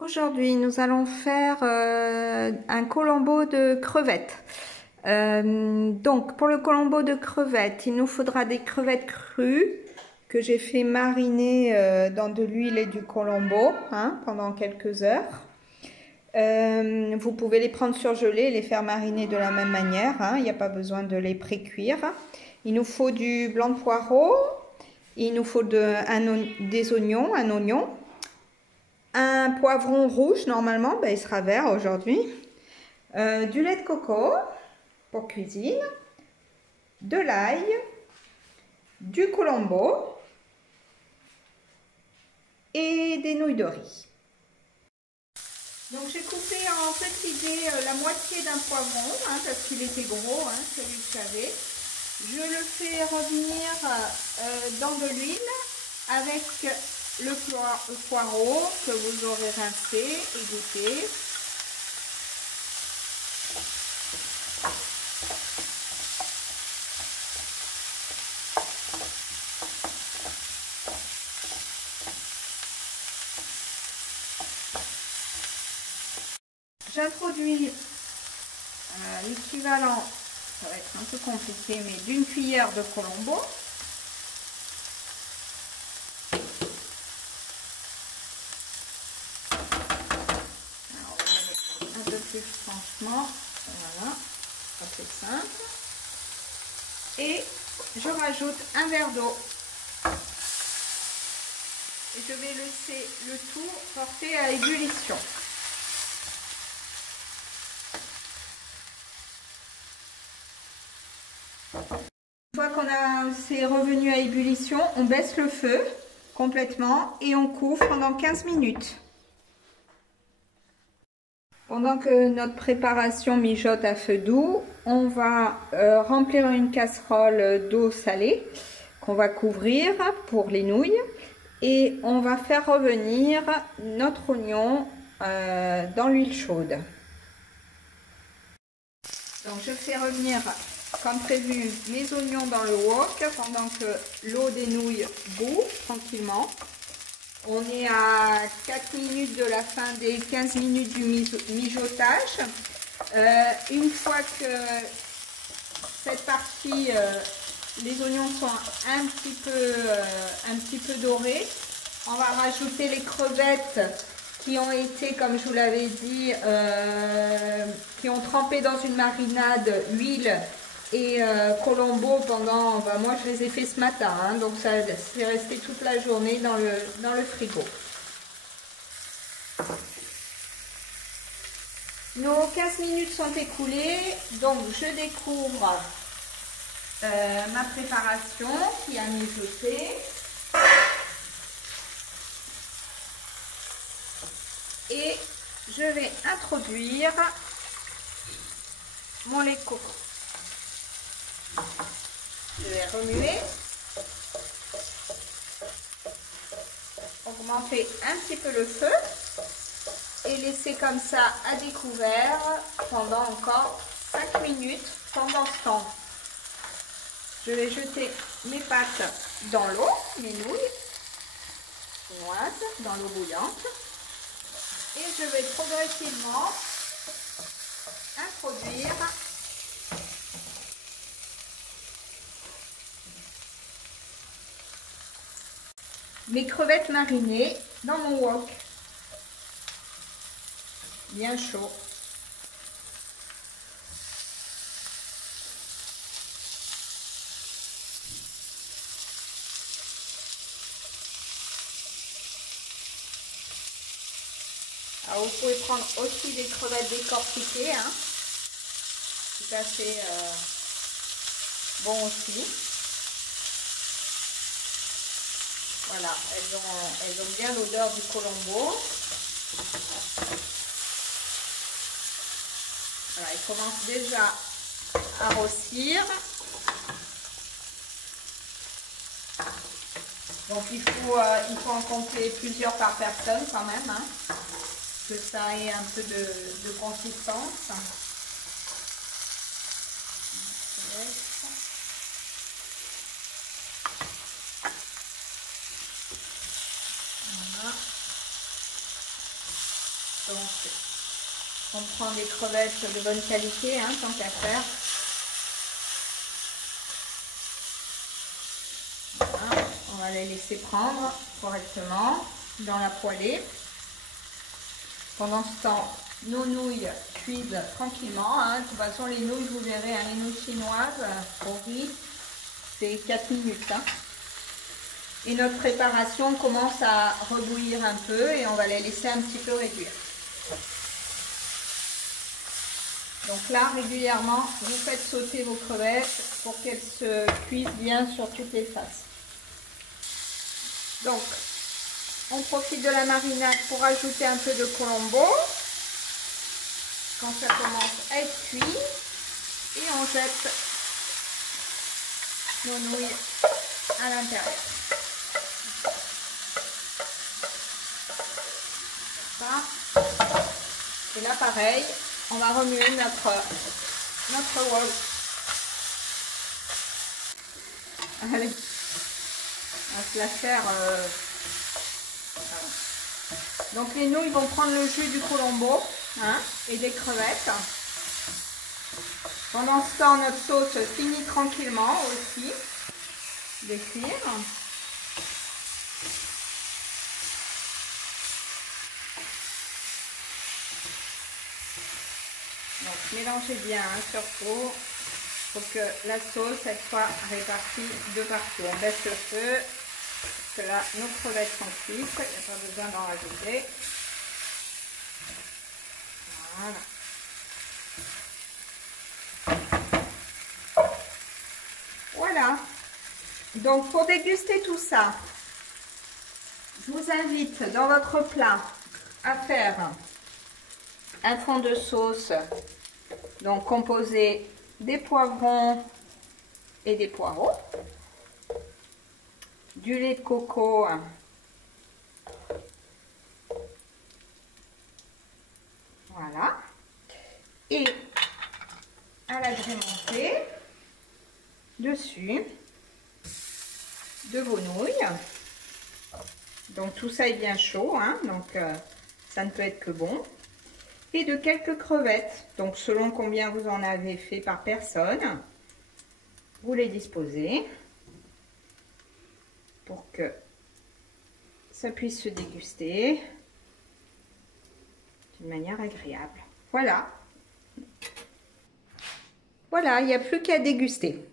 Aujourd'hui, nous allons faire un colombo de crevettes. Donc, pour le colombo de crevettes, il nous faudra des crevettes crues que j'ai fait mariner dans de l'huile et du colombo pendant quelques heures. Vous pouvez les prendre surgelées et les faire mariner de la même manière. Il n'y a pas besoin de les pré-cuire. Il nous faut du blanc de poireau. Il nous faut des oignons, un oignon. Un poivron rouge, normalement, il sera vert aujourd'hui. Du lait de coco pour cuisine. De l'ail. Du colombo. Et des nouilles de riz. Donc j'ai coupé en petits dés la moitié d'un poivron, parce qu'il était gros, celui que j'avais. Je le fais revenir dans de l'huile avec le poireau que vous aurez rincé, égoutté. J'introduis l'équivalent, ça va être un peu compliqué, mais d'une cuillère de colombo. Alors, on va mettre un peu plus franchement, voilà, ça c'est simple. Et je rajoute un verre d'eau. Et je vais laisser le tout porter à ébullition. Une fois c'est revenu à ébullition, on baisse le feu complètement et on couvre pendant 15 minutes. Pendant que notre préparation mijote à feu doux, on va remplir une casserole d'eau salée qu'on va couvrir pour les nouilles et on va faire revenir notre oignon dans l'huile chaude. Donc je fais revenir comme prévu mes oignons dans le wok pendant que l'eau des nouilles bout tranquillement. On est à 4 minutes de la fin des 15 minutes du mijotage. Une fois que cette partie, les oignons sont un petit peu dorés, on va rajouter les crevettes qui ont été, comme je vous l'avais dit, qui ont trempé dans une marinade, huile et colombo pendant, moi je les ai fait ce matin, donc ça c'est resté toute la journée dans le frigo. Nos 15 minutes sont écoulées, donc je découvre ma préparation qui a mijoté. Et je vais introduire mon lait de coco. Je vais remuer, augmenter un petit peu le feu et laisser comme ça à découvert pendant encore 5 minutes. Pendant ce temps, je vais jeter mes pâtes dans l'eau, mes nouilles chinoises, dans l'eau bouillante. Et je vais progressivement introduire mes crevettes marinées dans mon wok. Bien chaud. Alors vous pouvez prendre aussi des crevettes décortiquées, tout à fait bon aussi. Voilà, elles ont bien l'odeur du colombo. Voilà, elles commencent déjà à rossir. Donc il faut en compter plusieurs par personne quand même, que ça ait un peu de consistance. Voilà. Donc, on prend des crevettes de bonne qualité, hein, tant qu'à faire. Voilà, on va les laisser prendre correctement dans la poêlée. Pendant ce temps, nos nouilles cuisent tranquillement. Hein. De toute façon, les nouilles, vous verrez, hein, les nouilles chinoises au riz, c'est 4 minutes. Hein. Et notre préparation commence à rebouillir un peu et on va les laisser un petit peu réduire. Donc là, régulièrement, vous faites sauter vos crevettes pour qu'elles se cuisent bien sur toutes les faces. Donc, on profite de la marinade pour ajouter un peu de colombo. Quand ça commence à être cuit, et on jette nos nouilles à l'intérieur. Et là, pareil, on va remuer notre wok. Allez, on va se la faire. Voilà. Donc les nouilles vont prendre le jus du colombo, hein, et des crevettes. Pendant ce temps, notre sauce finit tranquillement aussi de cuire. Donc mélangez bien, hein, surtout pour que la sauce elle soit répartie de partout. On baisse le feu parce que là nos crevettes sont cuites, il n'y a pas besoin d'en rajouter. Voilà. Voilà. Donc pour déguster tout ça, je vous invite dans votre plat à faire un fond de sauce, donc composé des poivrons et des poireaux, du lait de coco, voilà, et à l'agrémenter dessus de vos nouilles. Donc tout ça est bien chaud, hein, donc ça ne peut être que bon. Et de quelques crevettes, donc selon combien vous en avez fait par personne, vous les disposez pour que ça puisse se déguster d'une manière agréable. Voilà. Voilà, il n'y a plus qu'à déguster.